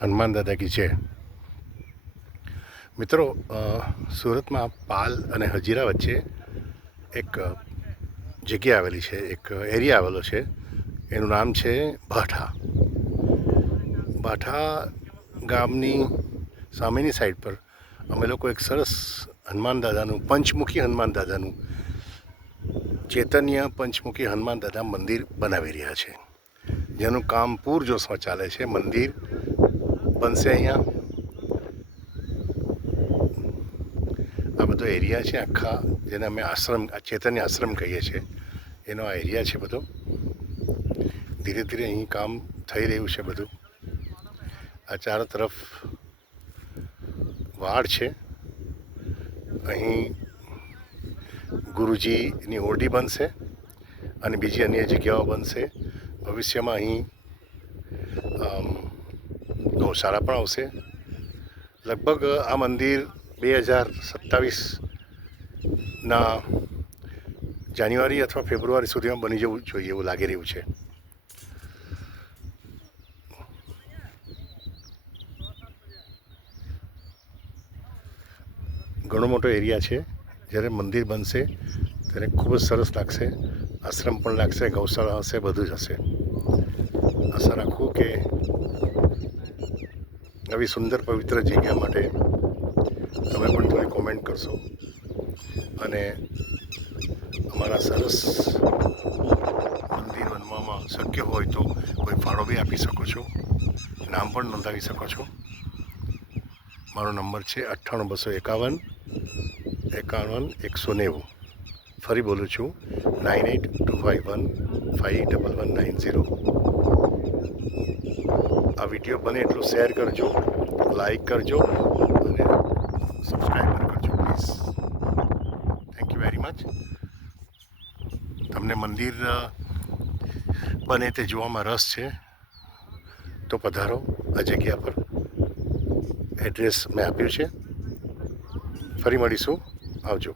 હનુમાન દાદા કી જય. મિત્રો, સુરતમાં પાલ અને હજીરા વચ્ચે એક જગ્યા આવેલી છે, એક એરિયા આવેલો છે. એનું નામ છે ભાઠા. ભાઠા ગામની સામેની સાઈડ પર અમે લોકો એક સરસ હનુમાન દાદાનું, પંચમુખી હનુમાન દાદાનું, ચૈતન્ય પંચમુખી હનુમાન દાદા મંદિર બનાવી રહ્યા છે, જેનું કામ પૂરજોશમાં ચાલે છે. મંદિર બનશે અહીંયા. આ બધો એરિયા છે આખા, જેને અમે આશ્રમ, ચૈતન્ય આશ્રમ કહીએ છીએ, એનો આ એરિયા છે બધો. ધીરે ધીરે અહીં કામ થઈ રહ્યું છે બધું. આ ચારો તરફ વાડ છે. અહીં ગુરુજીની ઓરડી બનશે અને બીજી અન્ય જગ્યાઓ બનશે. ભવિષ્યમાં અહીં ગૌશાળા પણ આવશે. લગભગ આ મંદિર 2027ના જાન્યુઆરી અથવા ફેબ્રુઆરી સુધીમાં બની જવું જોઈએ એવું લાગી રહ્યું છે. ઘણો મોટો એરિયા છે. જ્યારે મંદિર બનશે ત્યારે ખૂબ જ સરસ લાગશે. આશ્રમ પણ લાગશે, ગૌશાળા હશે, બધું જ હશે. આશા રાખું કે આવી સુંદર પવિત્ર જગ્યા માટે તમે પણ થોડી કોમેન્ટ કરશો અને અમારા સરસ મંદિર બનવામાં શક્ય હોય તો કોઈ ફાળો બી આપી શકો છો, નામ પણ નોંધાવી શકો છો. મારો નંબર છે 9825515190. ફરી બોલું છું, 9825151190. આ વિડીયો બને એટલું શેર કરજો, લાઈક કરજો અને સબસ્ક્રાઈબ કરજો please. Thank you very much. તમને મંદિર બને તે જોવામાં રસ છે તો પધારો આ જગ્યા પર. એડ્રેસ મેં આપ્યું છે. ફરી મળીશું. આવજો.